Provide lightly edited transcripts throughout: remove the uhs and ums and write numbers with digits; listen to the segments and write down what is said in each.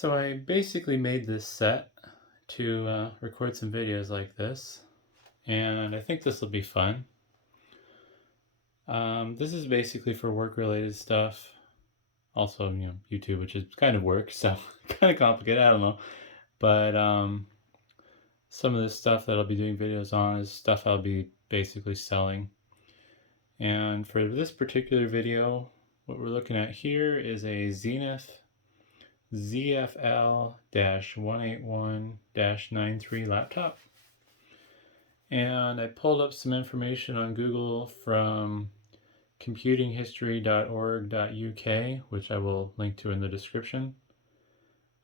So I basically made this set to record some videos like this, and I think this will be fun. This is basically for work-related stuff. Also, YouTube, which is kind of work, so kind of complicated, I don't know. But some of this stuff that I'll be doing videos on is stuff I'll be basically selling. And for this particular video, what we're looking at here is a Zenith ZFL-181-93 laptop. And I pulled up some information on Google from computinghistory.org.uk, which I will link to in the description.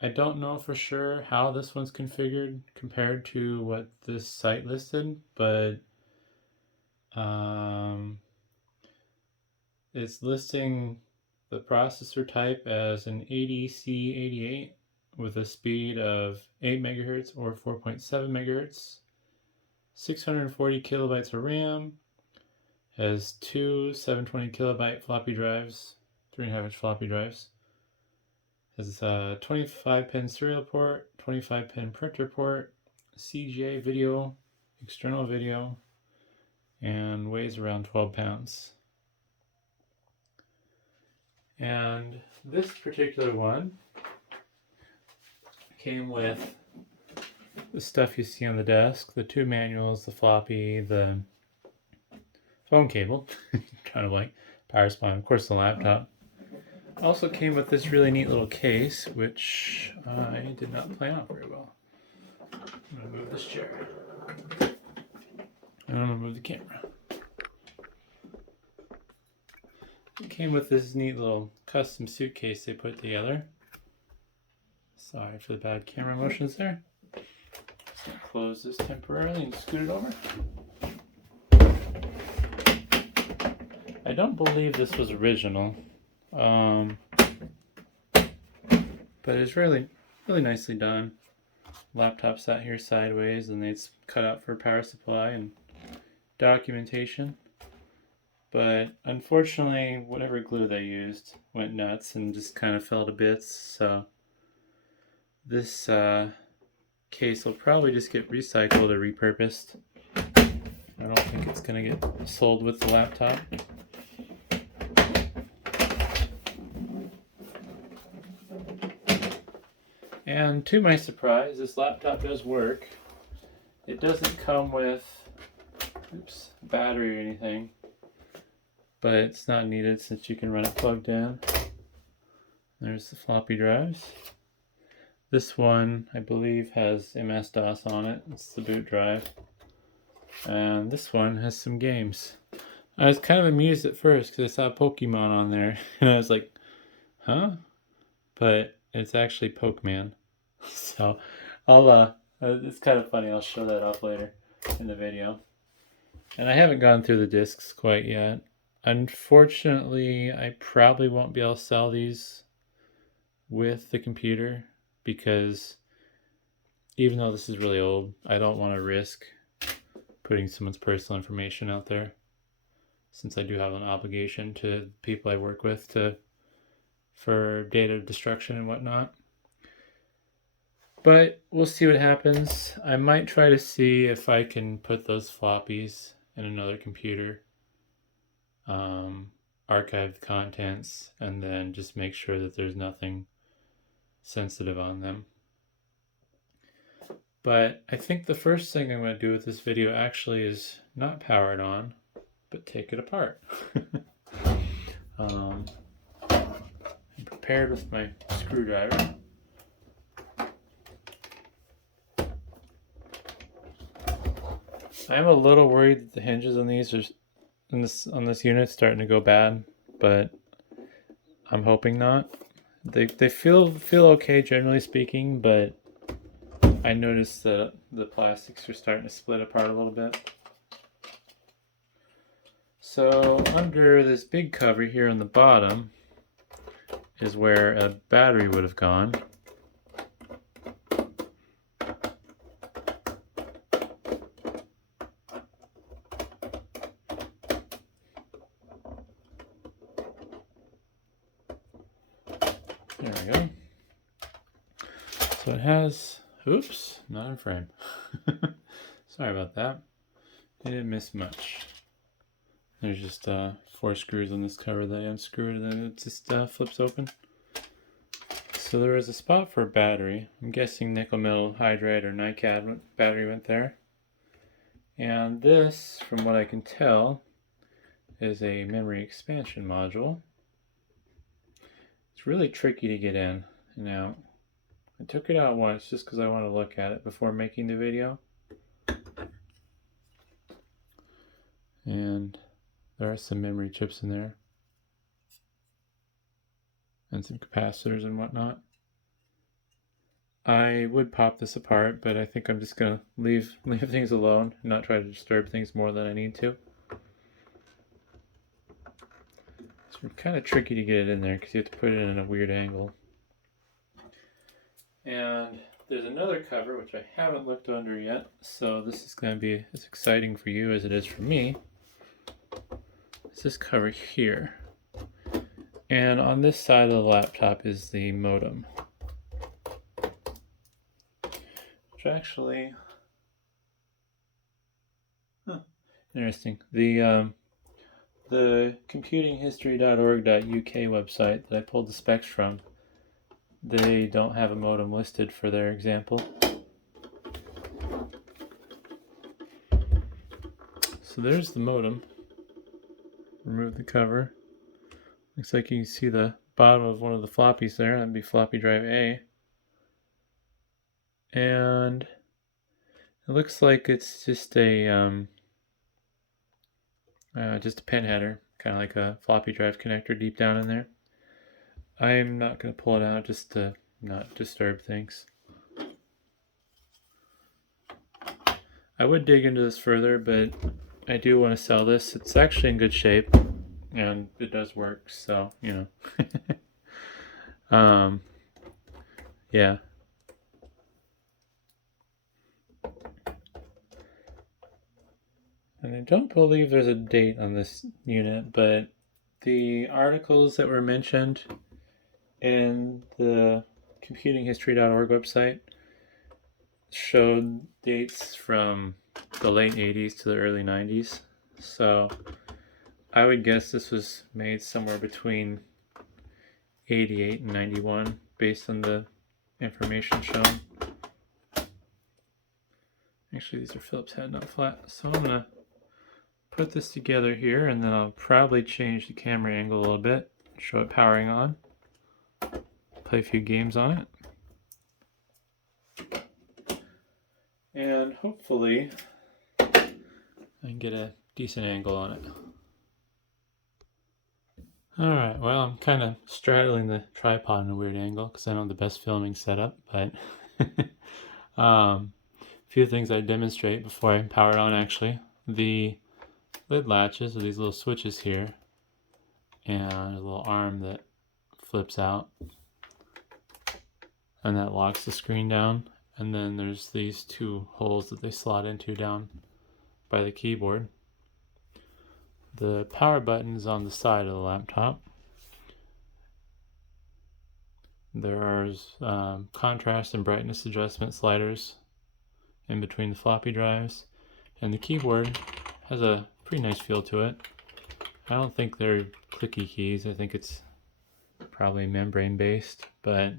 I don't know for sure how this one's configured compared to what this site listed, but it's listing the processor type as an ADC88 with a speed of 8 megahertz or 4.7 megahertz, 640 kilobytes of RAM, has two 720 kilobyte floppy drives, 3.5 inch floppy drives, has a 25 pin serial port, 25 pin printer port, CGA video, external video, and weighs around 12 pounds. And this particular one came with the stuff you see on the desk, the two manuals, the floppy, the phone cable, kind of like power supply, of course the laptop. Also came with this really neat little case, which I did not play out very well. I'm going to move this chair. And I'm going to move the camera. It came with this neat little custom suitcase they put together. Sorry for the bad camera motions there. Just going to close this temporarily and scoot it over. I don't believe this was original, but it's really nicely done. Laptop sat here sideways, and it's cut out for power supply and documentation. But unfortunately, whatever glue they used went nuts and just kind of fell to bits. So this case will probably just get recycled or repurposed. I don't think it's going to get sold with the laptop. And to my surprise, this laptop does work. It doesn't come with battery or anything, but it's not needed since you can run it plugged in. There's the floppy drives. This one, I believe, has MS-DOS on it. It's the boot drive. And this one has some games. I was kind of amused at first because I saw Pokemon on there, and I was like, huh? But it's actually Pokemon. So it's kind of funny. I'll show that off later in the video. And I haven't gone through the discs quite yet. Unfortunately, I probably won't be able to sell these with the computer because even though this is really old, I don't want to risk putting someone's personal information out there, since I do have an obligation to people I work with for data destruction and whatnot. But we'll see what happens. I might try to see if I can put those floppies in another computer, archive the contents, and then just make sure that there's nothing sensitive on them. But I think the first thing I'm going to do with this video actually is not power it on, but take it apart. I'm prepared with my screwdriver. I'm a little worried that the hinges on these on this unit starting to go bad, but I'm hoping not. They feel okay generally speaking, but I noticed that the plastics are starting to split apart a little bit. So under this big cover here on the bottom is where a battery would have gone. There we go. So it has, oops, not in frame. Sorry about that. I didn't miss much. There's just 4 screws on this cover that I unscrewed, and then it just flips open. So there is a spot for a battery. I'm guessing nickel metal hydride or NiCad battery went there. And this, from what I can tell, is a memory expansion module. It's really tricky to get in and out. I took it out once just because I want to look at it before making the video. And there are some memory chips in there. And some capacitors and whatnot. I would pop this apart, but I think I'm just going to leave things alone and not try to disturb things more than I need to. It's kind of tricky to get it in there because you have to put it in a weird angle. And there's another cover which I haven't looked under yet, so this is going to be as exciting for you as it is for me. It's this cover here. And on this side of the laptop is the modem. Which actually, interesting. The computinghistory.org.uk website that I pulled the specs from, they don't have a modem listed for their example. So there's the modem. Remove the cover. Looks like you can see the bottom of one of the floppies there. That'd be floppy drive A. And it looks like it's just a pin header, kind of like a floppy drive connector deep down in there. I'm not going to pull it out just to not disturb things. I would dig into this further, but I do want to sell this. It's actually in good shape, and it does work, so, you know. Yeah. And I don't believe there's a date on this unit, but the articles that were mentioned in the computinghistory.org website showed dates from the late 80s to the early 90s. So I would guess this was made somewhere between 88 and 91 based on the information shown. Actually, these are Phillips head, not flat. So I'm going to put this together here, and then I'll probably change the camera angle a little bit, show it powering on, play a few games on it. And hopefully I can get a decent angle on it. Alright, well, I'm kind of straddling the tripod in a weird angle because I don't have the best filming setup, but a few things I'd demonstrate before I power it on actually. The lid latches are these little switches here, and a little arm that flips out, and that locks the screen down. And then there's these 2 holes that they slot into down by the keyboard. The power button is on the side of the laptop. There are contrast and brightness adjustment sliders in between the floppy drives, and the keyboard has a pretty nice feel to it. I don't think they're clicky keys. I think it's probably membrane based, but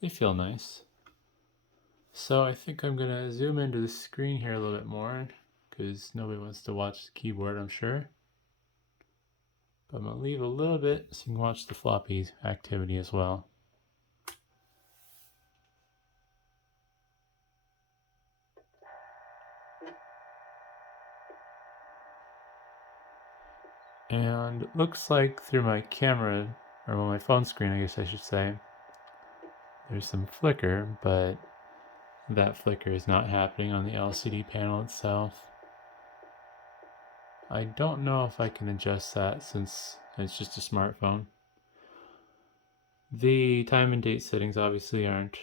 they feel nice. So I think I'm going to zoom into the screen here a little bit more because nobody wants to watch the keyboard, I'm sure. But I'm going to leave a little bit so you can watch the floppy activity as well. And it looks like through my camera, or my phone screen I guess I should say, there's some flicker, but that flicker is not happening on the LCD panel itself. I don't know if I can adjust that since it's just a smartphone. The time and date settings obviously aren't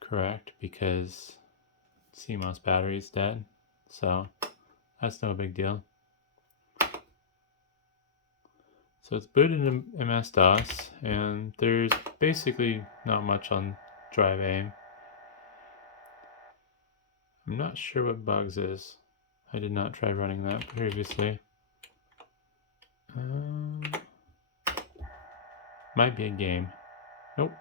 correct because CMOS battery is dead, so that's no big deal. So it's booted in MS-DOS, and there's basically not much on drive A. I'm not sure what bugs is. I did not try running that previously. Might be a game. Nope.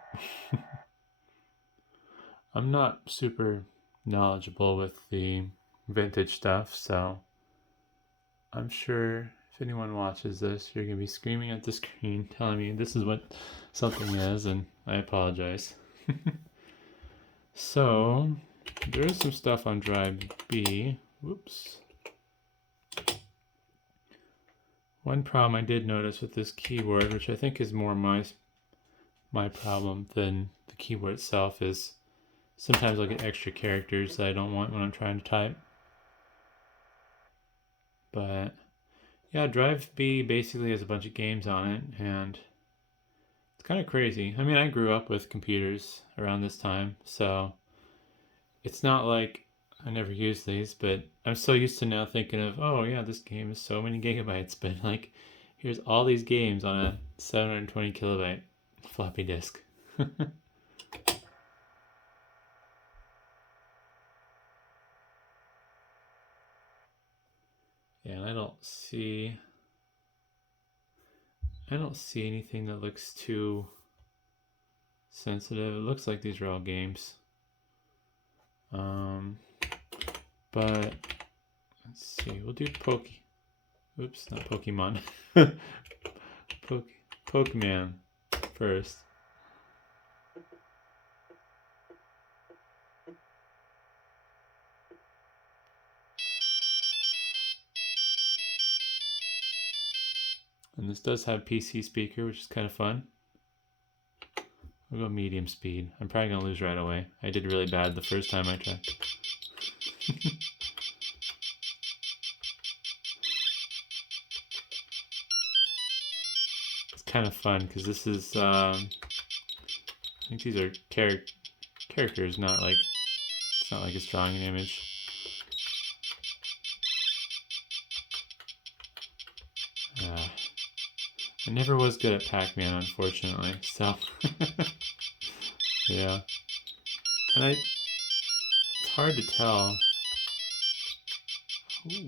I'm not super knowledgeable with the vintage stuff, so I'm sure if anyone watches this, you're going to be screaming at the screen telling me this is what something is, and I apologize. So, there is some stuff on drive B. Whoops. One problem I did notice with this keyboard, which I think is more my problem than the keyboard itself, is sometimes I'll get extra characters that I don't want when I'm trying to type. But yeah, drive B basically has a bunch of games on it, and it's kind of crazy. I mean, I grew up with computers around this time, so it's not like I never used these, but I'm so used to now thinking of, oh yeah, this game is so many gigabytes, but like, here's all these games on a 720 kilobyte floppy disk. Yeah, and I don't see anything that looks too sensitive. It looks like these are all games. But let's see, we'll do Oops, not Pokemon. Pokemon first. And this does have PC speaker, which is kind of fun. We'll go medium speed. I'm probably going to lose right away. I did really bad the first time I tried. It's kind of fun because this is, I think these are characters, not like, it's not like it's drawing an image. I never was good at Pac-Man, unfortunately, so yeah. And it's hard to tell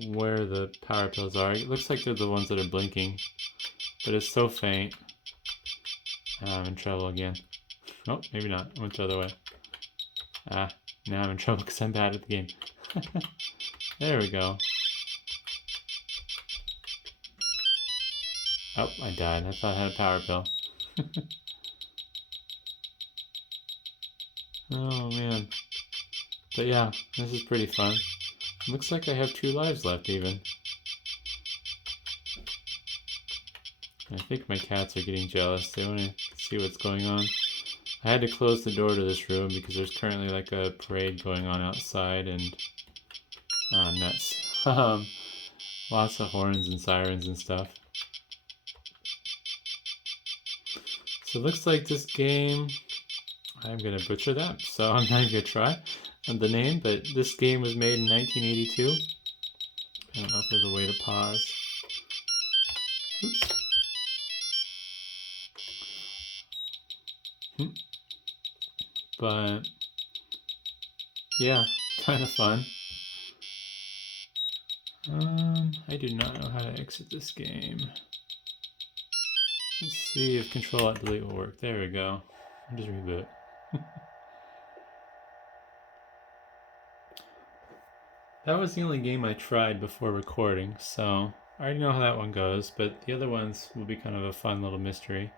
where the power pills are. It looks like they're the ones that are blinking, but it's so faint. I'm in trouble again. Oh, maybe not. I went the other way. Now I'm in trouble because I'm bad at the game. There we go. Oh, I died. I thought I had a power pill. Oh, man. But yeah, this is pretty fun. Looks like I have 2 lives left, even. I think my cats are getting jealous. They want to see what's going on. I had to close the door to this room because there's currently like a parade going on outside, and nuts. Lots of horns and sirens and stuff. So it looks like this game, I'm going to butcher that, so I'm not even going to try the name, but this game was made in 1982. I don't know if there's a way to pause. Oops. But yeah, kind of fun. I do not know how to exit this game. Let's see if Control-Alt-Delete will work. There we go. I'll just reboot. That was the only game I tried before recording, so I already know how that one goes, but the other ones will be kind of a fun little mystery.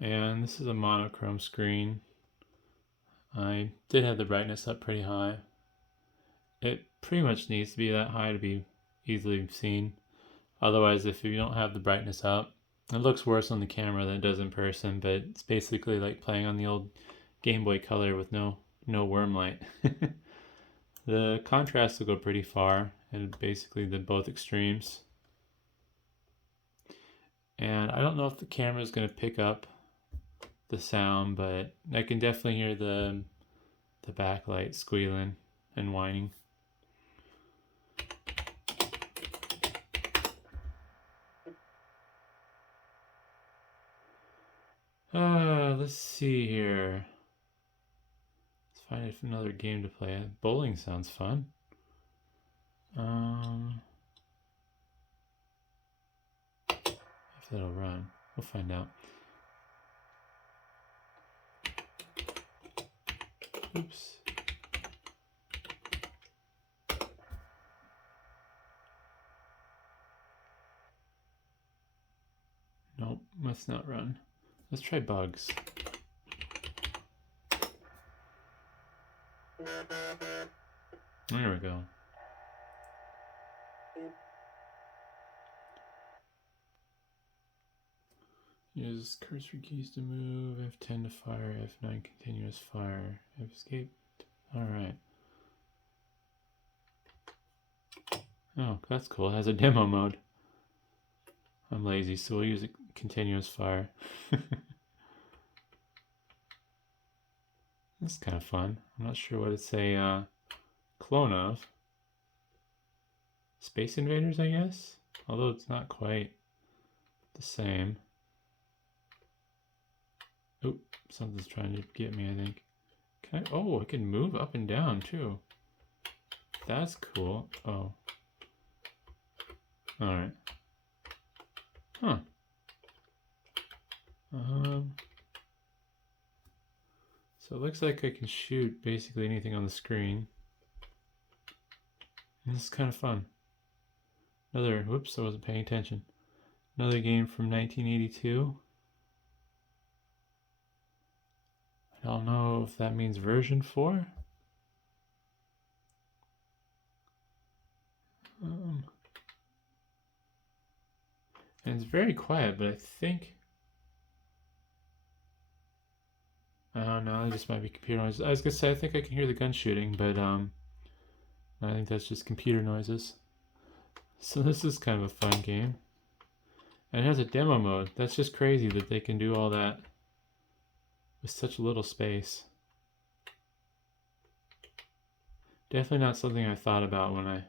And this is a monochrome screen. I did have the brightness up pretty high. It pretty much needs to be that high to be easily seen. Otherwise, if you don't have the brightness up, it looks worse on the camera than it does in person, but it's basically like playing on the old Game Boy Color with no worm light. The contrast will go pretty far, and basically both extremes. And I don't know if the camera is going to pick up the sound, but I can definitely hear the backlight squealing and whining. let's see here. Let's find another game to play. Bowling sounds fun. If that'll run, we'll find out. Oops. Nope, must not run. Let's try bugs. There we go. Use cursor keys to move, F10 to fire, F9 continuous fire, F escape. Alright. Oh, that's cool. It has a demo mode. I'm lazy, so we'll use a continuous fire. This is kind of fun. I'm not sure what it's a clone of. Space Invaders, I guess? Although it's not quite the same. Oop, something's trying to get me, I think. Can I? Oh, I can move up and down too. That's cool. Oh. Alright. Huh. So it looks like I can shoot basically anything on the screen. And this is kind of fun. Another, whoops, I wasn't paying attention. Another game from 1982. I don't know if that means version 4. And it's very quiet, but I think... Oh no, it just might be computer noise. I was gonna say, I think I can hear the gun shooting, but I think that's just computer noises. So this is kind of a fun game. And it has a demo mode. That's just crazy that they can do all that with such little space. Definitely not something I thought about when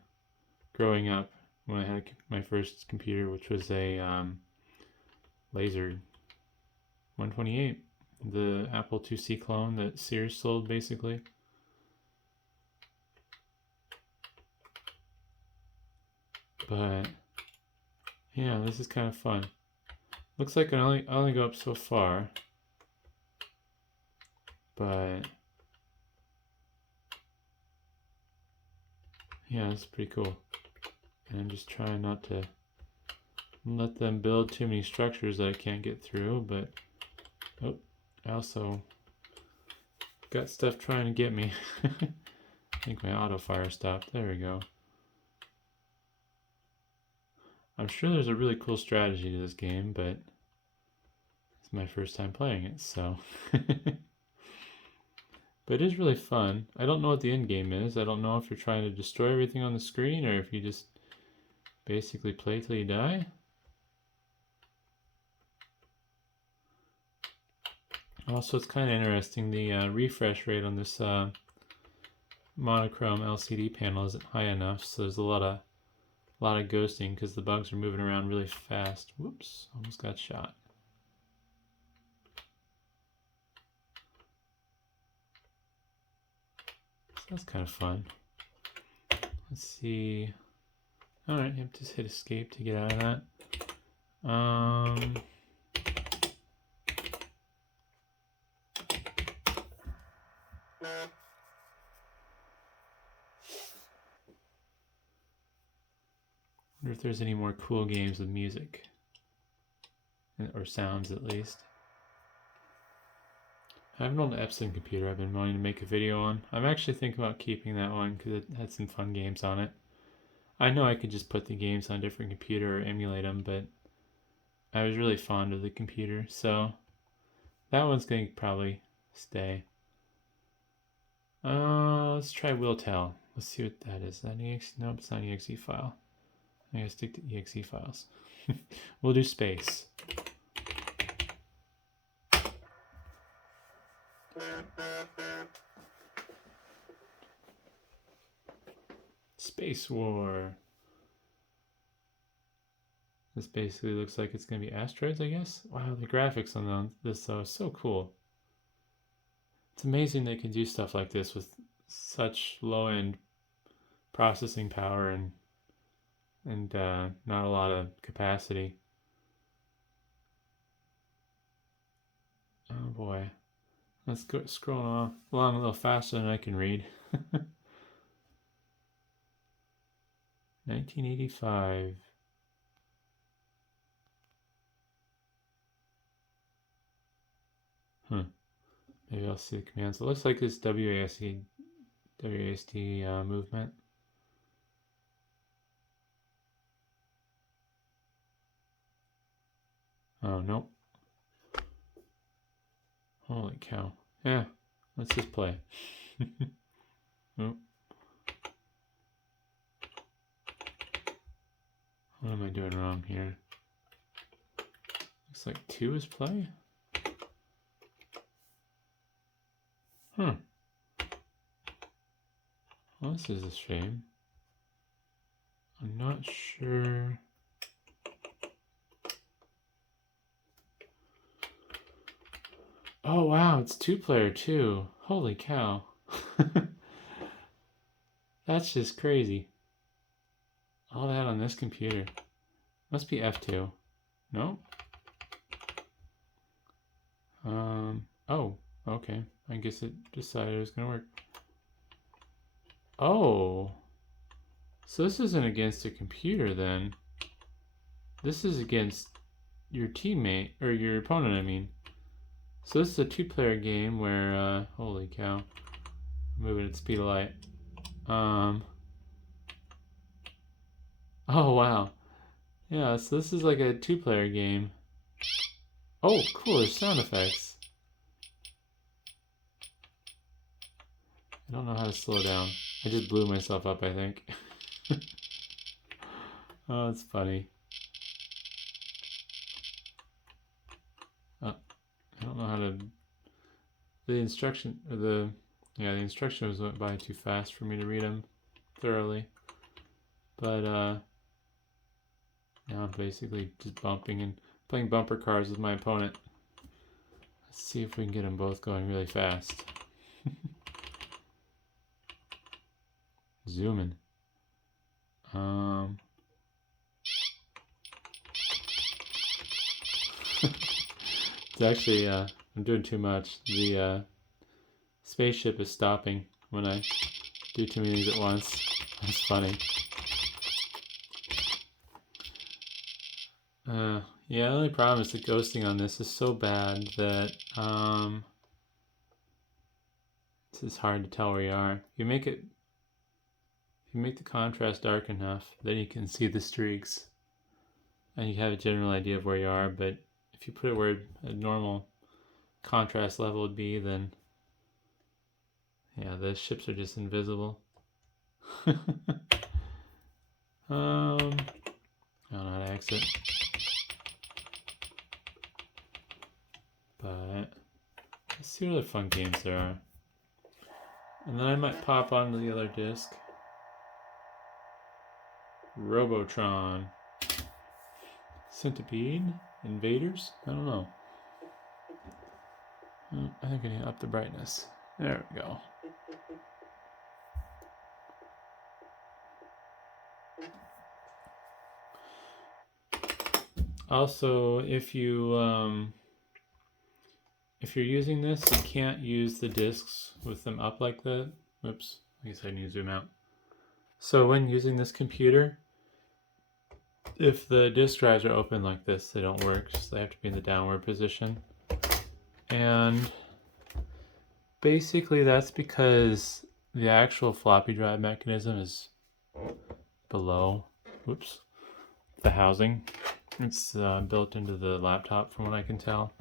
growing up, when I had my first computer, which was a Laser 128, the Apple IIc clone that Sears sold, basically. But yeah, this is kind of fun. Looks like I only go up so far, but yeah, it's pretty cool. And I'm just trying not to let them build too many structures that I can't get through, but oh, I also got stuff trying to get me. I think my auto fire stopped. There we go. I'm sure there's a really cool strategy to this game, but it's my first time playing it, so. But it is really fun. I don't know what the end game is. I don't know if you're trying to destroy everything on the screen or if you just basically play till you die. Also, it's kind of interesting, the refresh rate on this monochrome LCD panel isn't high enough, so there's a lot of ghosting because the bugs are moving around really fast. Whoops, almost got shot. So that's kind of fun. Let's see. Alright, you have to just hit escape to get out of that. I wonder if there's any more cool games with music. Or sounds, at least. I have an old Epson computer I've been wanting to make a video on. I'm actually thinking about keeping that one because it had some fun games on it. I know I could just put the games on a different computer or emulate them, but I was really fond of the computer, so that one's going to probably stay. Let's try Will Tell. Let's see what that is. Is that an exe? Nope, it's not an exe file. I gotta stick to exe files. We'll do space. Space War. This basically looks like it's gonna be asteroids, I guess. Wow, the graphics on this is so cool. It's amazing they can do stuff like this with such low-end processing power and not a lot of capacity. Oh boy. Let's go scroll along a little faster than I can read. 1985. Maybe I'll see the commands. It looks like this WASD movement. Oh, nope. Holy cow. Yeah, let's just play. Oh. What am I doing wrong here? Looks like 2 is play. Well, this is a shame. I'm not sure. Oh wow, it's 2-player too. Holy cow. That's just crazy. All that on this computer. Must be F2. No? Oh, okay. I guess it decided it was gonna work. Oh. So this isn't against a computer then. This is against your teammate, or your opponent, I mean. So this is a 2-player game where, holy cow. I'm moving at speed of light. Oh wow. Yeah, so this is like a 2-player game. Oh, cool, there's sound effects. I don't know how to slow down. I just blew myself up, I think. Oh, that's funny. I don't know how to... The instruction instructions went by too fast for me to read them thoroughly. But now I'm basically just bumping and playing bumper cars with my opponent. Let's see if we can get them both going really fast. Zooming. It's actually, I'm doing too much. The spaceship is stopping when I do too many things at once. That's funny. Yeah, the only problem is the ghosting on this is so bad that it's just hard to tell where you are. If you make the contrast dark enough, then you can see the streaks and you have a general idea of where you are, but if you put it where a normal contrast level would be, then yeah, the ships are just invisible. I don't know how to exit. But let's see what other fun games there are. And then I might pop onto the other disc. Robotron. Centipede? Invaders? I don't know. I think I need to up the brightness. There we go. Also, if you're using this, you can't use the discs with them up like that. Oops, I guess I need to zoom out. So when using this computer, if the disk drives are open like this, they don't work, so they have to be in the downward position. And basically that's because the actual floppy drive mechanism is below, the housing. It's built into the laptop from what I can tell.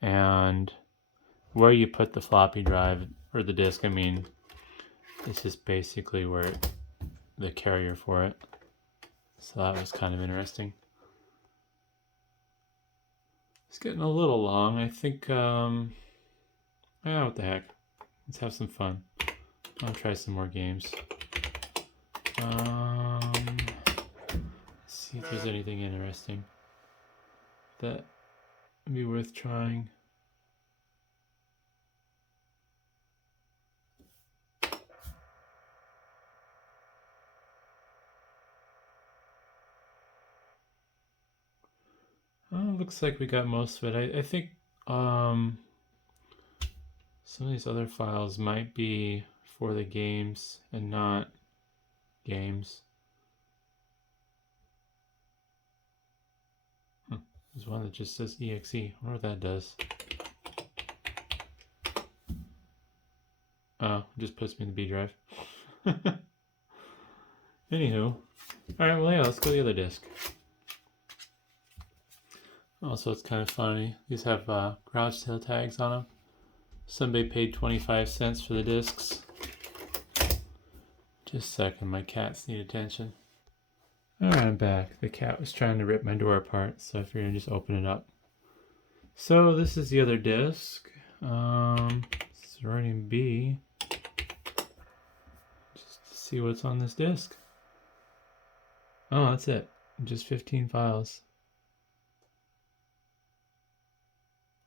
And where you put the floppy drive, or the disk, I mean, it's just basically where the carrier for it. So that was kind of interesting. It's getting a little long. I think, what the heck. Let's have some fun. I'll try some more games. Let's see if there's anything interesting that would be worth trying. Looks like we got most of it. I think some of these other files might be for the games and not games. There's one that just says exe. I wonder what that does. Oh, it just puts me in the B drive. Anywho. Alright, well yeah, let's go to the other disk. Also, it's kind of funny. These have garage sale tags on them. Somebody paid 25 cents for the discs. Just a second, my cats need attention. Alright, I'm back. The cat was trying to rip my door apart, so I figured I'd just open it up. So this is the other disc. It's running B. Just to see what's on this disc. Oh, that's it. Just 15 files.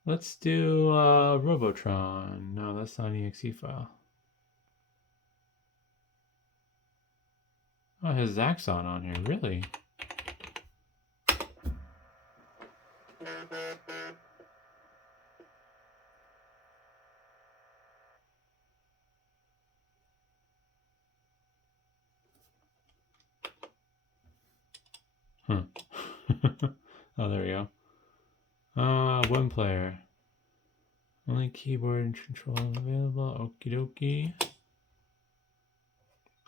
Let's do Robotron. No, that's not an exe file. Oh, it has Zaxxon on here, really? Huh. Oh, there we go. One player. Only keyboard and control available. Okie dokie.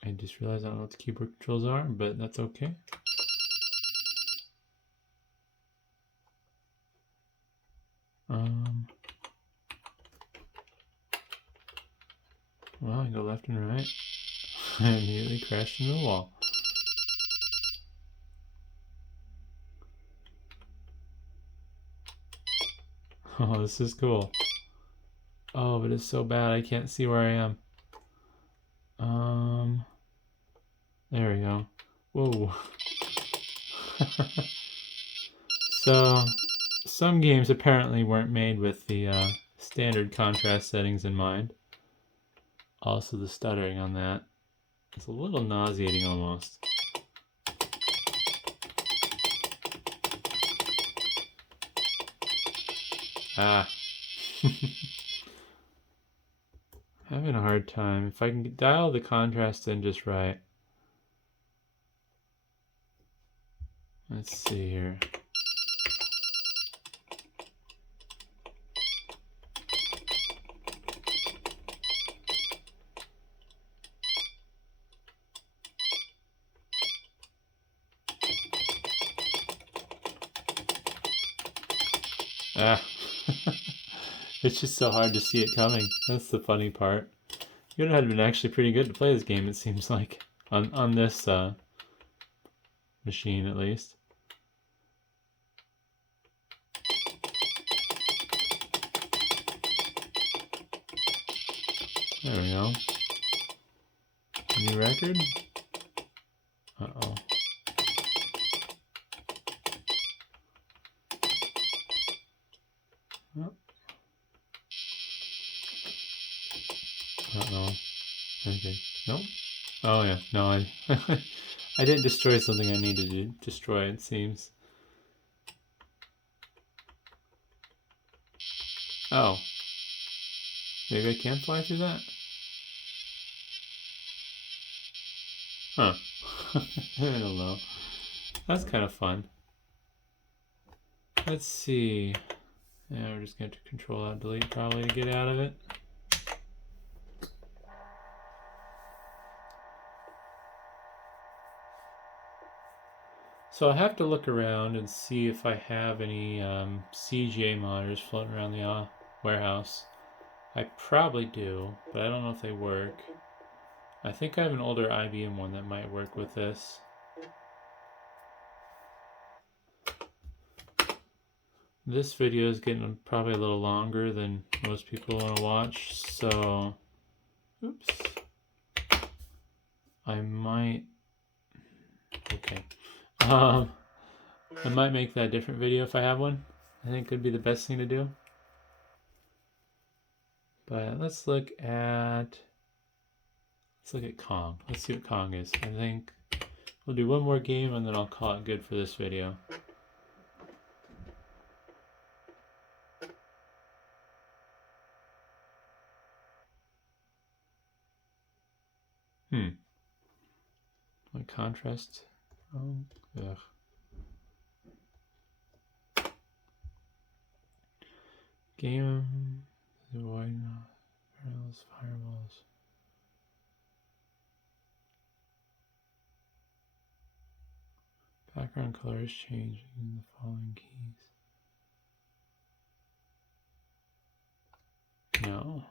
I just realized I don't know what the keyboard controls are, but that's okay. Well, I go left and right. I immediately crashed into the wall. Oh, this is cool. Oh, but it's so bad I can't see where I am. There we go. Whoa. So, some games apparently weren't made with the standard contrast settings in mind. Also, the stuttering on that. It's a little nauseating almost. Ah. Having a hard time. If I can dial the contrast in just right. Let's see here. Ah. It's just so hard to see it coming. That's the funny part. You would have been actually pretty good to play this game, it seems like. On this machine, at least. There we go. New record? Uh-oh. Oh. Uh-oh. Okay. Nope. Oh yeah. No, I I didn't destroy something I needed to destroy, it seems. Oh. Maybe I can fly through that? Huh. I don't know. That's kind of fun. Let's see. Yeah, we're just going to control out delete probably to get out of it. So I have to look around and see if I have any CGA monitors floating around the warehouse. I probably do, but I don't know if they work. I think I have an older IBM one that might work with this. This video is getting probably a little longer than most people want to watch, so oops. I might I might make that a different video if I have one. I think could be the best thing to do. But let's look at Kong. Let's see what Kong is. I think we'll do one more game and then I'll call it good for this video. Like contrast. Oh, ugh. Game. The white parallels, fireballs. Background colors change using the following keys. No.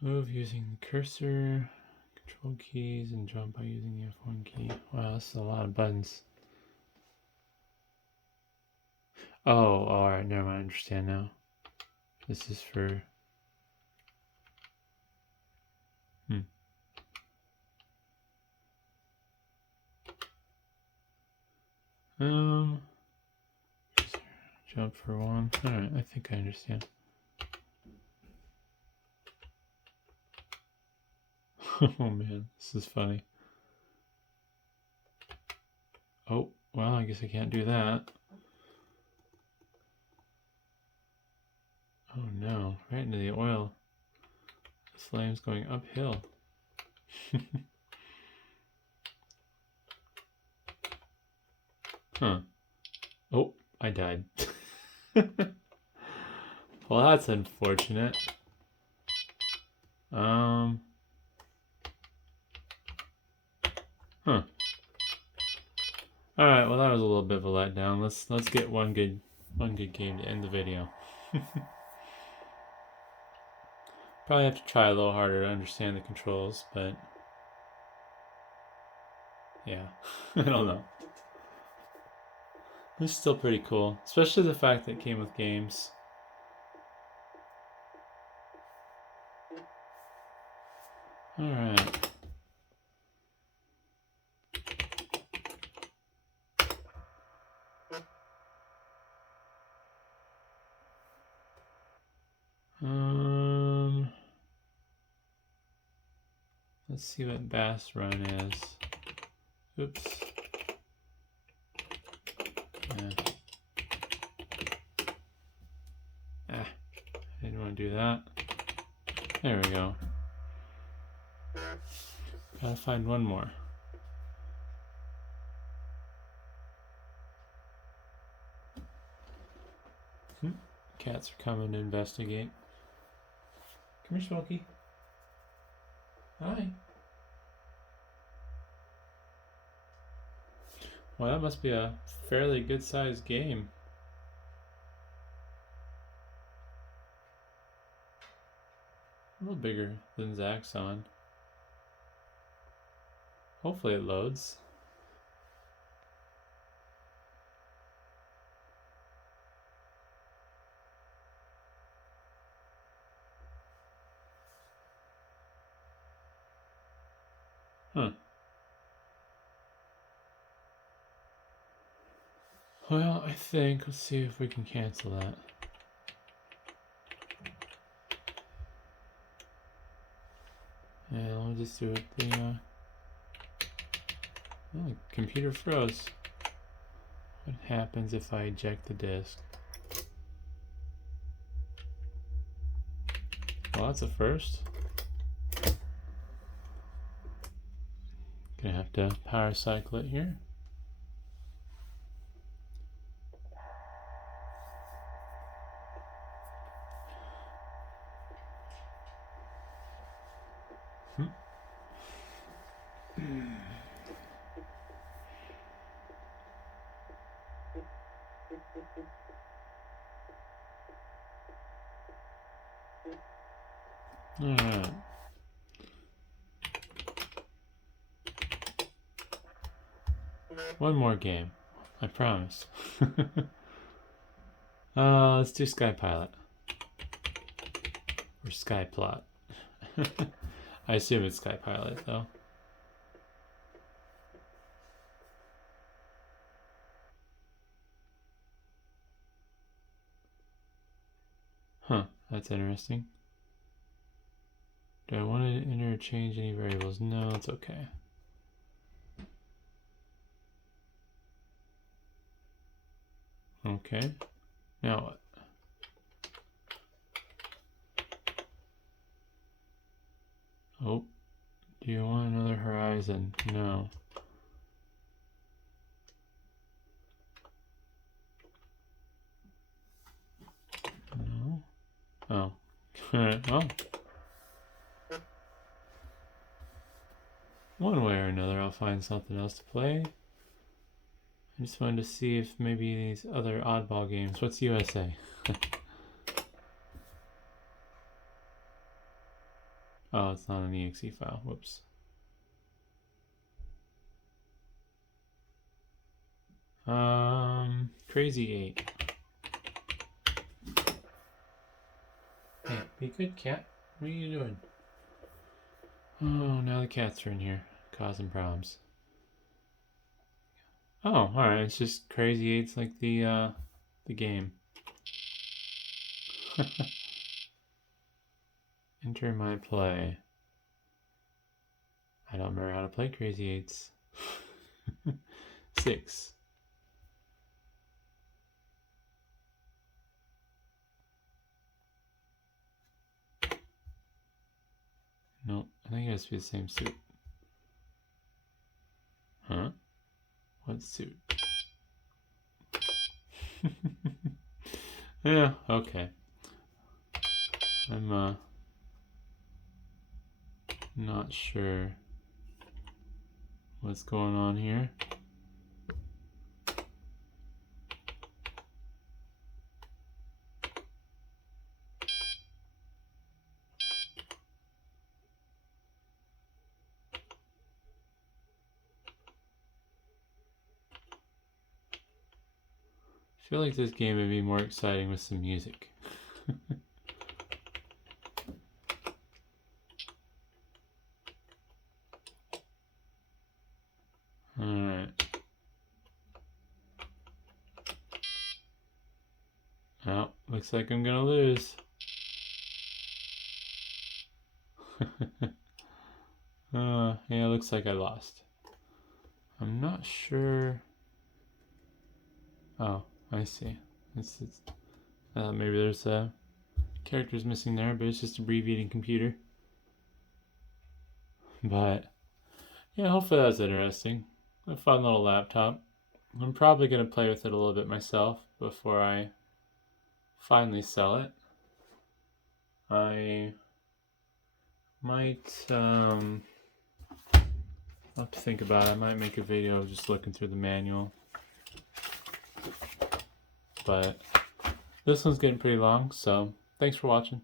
Move using the cursor, control keys, and jump by using the F1 key. Wow, this is a lot of buttons. Oh, alright, never mind, I understand now. This is for... Jump for one. Alright, I think I understand. Oh man, this is funny. Oh, well, I guess I can't do that. Oh no, right into the oil. The flame's going uphill. Huh. Oh, I died. Well, that's unfortunate. Huh. Alright, well that was a little bit of a letdown. Let's get one good game to end the video. Probably have to try a little harder to understand the controls, but yeah, I don't know. It's still pretty cool, especially the fact that it came with games. Alright. Let's see what Bass Run is. Oops. I didn't want to do that. There we go. Gotta find one more. Cats are coming to investigate. Come here, Smokey. Hi. Well, that must be a fairly good-sized game. A little bigger than Zaxxon. Hopefully it loads. Huh. Well, I think, let's see if we can cancel that. And I'll just do it the computer froze. What happens if I eject the disk? Well, that's a first. Gonna have to power cycle it here. Alright. One more game. I promise. Let's do Sky Pilot. Or Sky Plot. I assume it's Sky Pilot, though. Huh, that's interesting. Do I want to interchange any variables? No, it's okay. Okay, now what? Oh, Do you want another horizon? No. No. Oh. Oh. One way or another, I'll find something else to play. I just wanted to see if maybe these other oddball games. What's USA? Oh, it's not an exe file. Whoops. Crazy 8. Hey, be good, cat. What are you doing? Oh, now the cats are in here, causing problems. Oh, alright, it's just Crazy 8's like the game. Enter my play. I don't remember how to play Crazy 8's. 6. Nope, I think it has to be the same suit. Huh? What suit? Yeah, okay. I'm not sure what's going on here. I feel like this game would be more exciting with some music. Alright. Oh, looks like I'm gonna lose. Yeah, looks like I lost. I'm not sure. Oh, I see. Maybe there's characters missing there, but it's just abbreviating computer. But yeah, hopefully that was interesting. A fun little laptop. I'm probably gonna play with it a little bit myself before I finally sell it. I might I'll have to think about it. I might make a video just looking through the manual. But this one's getting pretty long, so thanks for watching.